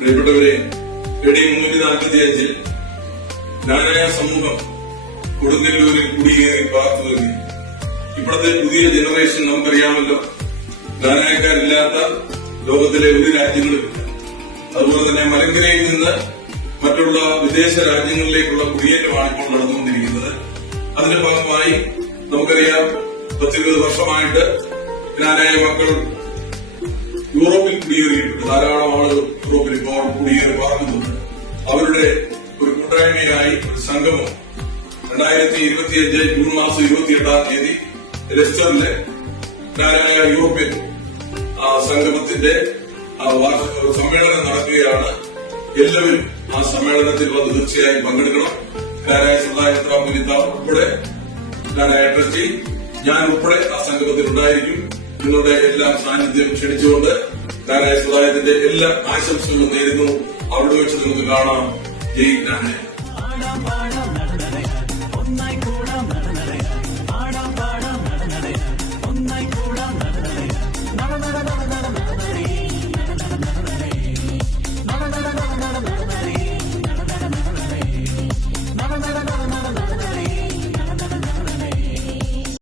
പ്രിയപ്പെട്ടവരെ, AD 345 നാനായ സമൂഹം കൊടുങ്ങല്ലൂരിൽ കുടിയേറി പാർത്തു വരുന്നു. ഇപ്പോഴത്തെ പുതിയ ജനറേഷൻ നമുക്കറിയാമല്ലോ, നാനായക്കാരില്ലാത്ത ലോകത്തിലെ ഒരു രാജ്യങ്ങളുമില്ല. അതുപോലെ തന്നെ മലങ്കരയിൽ നിന്ന് മറ്റുള്ള വിദേശ രാജ്യങ്ങളിലേക്കുള്ള കുടിയേറ്റമാണ് ഇപ്പോൾ നടന്നുകൊണ്ടിരിക്കുന്നത്. അതിന്റെ ഭാഗമായി നമുക്കറിയാം, 10-20 വർഷമായിട്ട് നാനായ മക്കൾ യൂറോപ്പിൽ കുടിയേറിയിട്ടുണ്ട്. ധാരാളം ആളുകൾ യൂറോപ്പിൽ ഇപ്പോൾ കുടിയേറി പാർക്കുന്നുണ്ട്. അവരുടെ ഒരു കൂട്ടായ്മയായി ഒരു സംഗമം 2025 ജൂൺ മാസം 28 ലെസ്റ്ററിലെ നാനായ യൂറോപ്യൻ സംഗമത്തിന്റെ സമ്മേളനം നടക്കുകയാണ്. എല്ലാവരും ആ സമ്മേളനത്തിൽ വന്ന് തീർച്ചയായും പങ്കെടുക്കണം. നാനായ സമുദായ ഉൾപ്പെടെ നാനായ ട്രസ്റ്റി, ഞാൻ ഉൾപ്പെടെ ആ സംഗമത്തിൽ ഉണ്ടായിരിക്കും. നിങ്ങളുടെ എല്ലാം സാന്നിധ്യം ക്ഷണിച്ചുകൊണ്ട് നാനായ സമുദായത്തിന്റെ എല്ലാ ആശംസകളും നേരുന്നു. അവിടെ വെച്ച് നമുക്ക് കാണാം. ജയ് നാനായ.